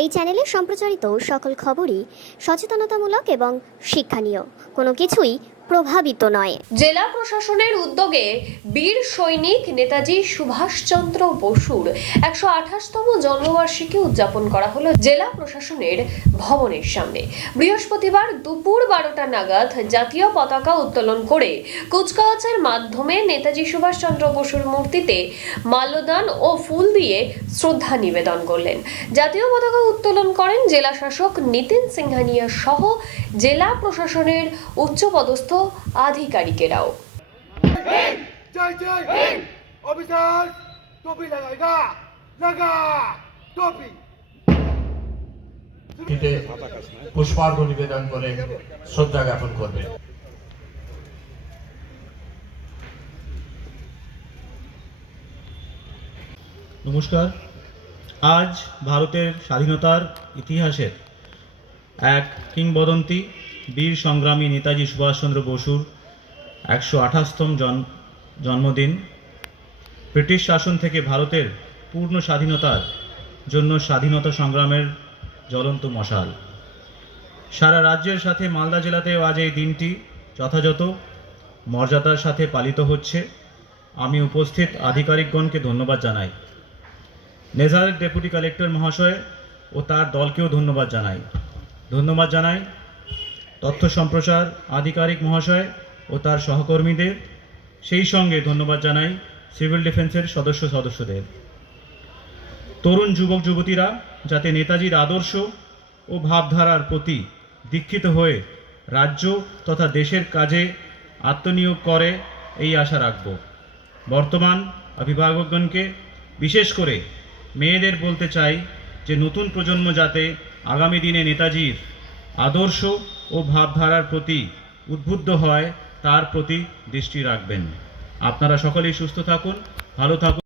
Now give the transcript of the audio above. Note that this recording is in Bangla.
এই চ্যানেলে সম্প্রচারিত সকল খবরই সচেতনতামূলক এবং শিক্ষণীয়, কোনো কিছুই প্রভাবিত নয়। জেলা প্রশাসনের উদ্যোগে বীর সৈনিক নেতাজি সুভাষচন্দ্র বসুর 128তম জন্মবার্ষিকী উদযাপন করা হলো জেলা প্রশাসনের ভবনের সামনে। বৃহস্পতিবার দুপুর 12টা নাগাদ জাতীয় পতাকা উত্তোলন করে কুচকাওয়াজের মাধ্যমে নেতাজি সুভাষচন্দ্র বসুর মূর্তিতে মাল্যদান ও ফুল দিয়ে শ্রদ্ধা নিবেদন করলেন। জাতীয় পতাকা উত্তোলন করেন জেলা শাসক নিতিন সিংহানিয়া সহ জেলা প্রশাসনের উচ্চপদস্থ আধিকারিকেরাও। जय जय हिंद ऑफिसर टोपी लगाएगा लगा टोपी পুষ্পার্ঘ নিবেদন করে শ্রদ্ধা জ্ঞাপন করবে। নমস্কার। আজ ভারতের স্বাধীনতার ইতিহাসের এক কিংবদন্তি বীর সংগ্রামী নেতাজি সুভাষচন্দ্র বসুর 128তম জন্মদিন। ব্রিটিশ শাসন থেকে ভারতের পূর্ণ স্বাধীনতার জন্য স্বাধীনতা সংগ্রামের জ্বলন্ত মশাল। সারা রাজ্যের সাথে মালদা জেলাতেও আজ এই দিনটি যথাযথ মর্যাদার সাথে পালিত হচ্ছে। আমি উপস্থিত আধিকারিকগণকে ধন্যবাদ জানাই। নেজারের ডেপুটি কালেক্টর মহাশয় ও তার দলকেও ধন্যবাদ জানাই। তথ্য সম্প্রচার আধিকারিক মহাশয় ও তার সহকর্মীদের, সেই সঙ্গে ধন্যবাদ জানাই সিভিল ডিফেন্সের সদস্যদের। তরুণ যুবক যুবতীরা যাতে নেতাজির আদর্শ ও ভাবধারার প্রতি দীক্ষিত হয়ে রাজ্য তথা দেশের কাজে আত্মনিয়োগ করে, এই আশা রাখব। বর্তমান অভিভাবকগণকে, বিশেষ করে মেয়েদের বলতে চাই যে নতুন প্রজন্ম যাতে আগামী দিনে নেতাজির আদর্শ ও ভাবধারার প্রতি উদ্বুদ্ধ হয়, তার প্রতি দৃষ্টি রাখবেন। আপনারা সকলেই সুস্থ থাকুন, ভালো থাকুন।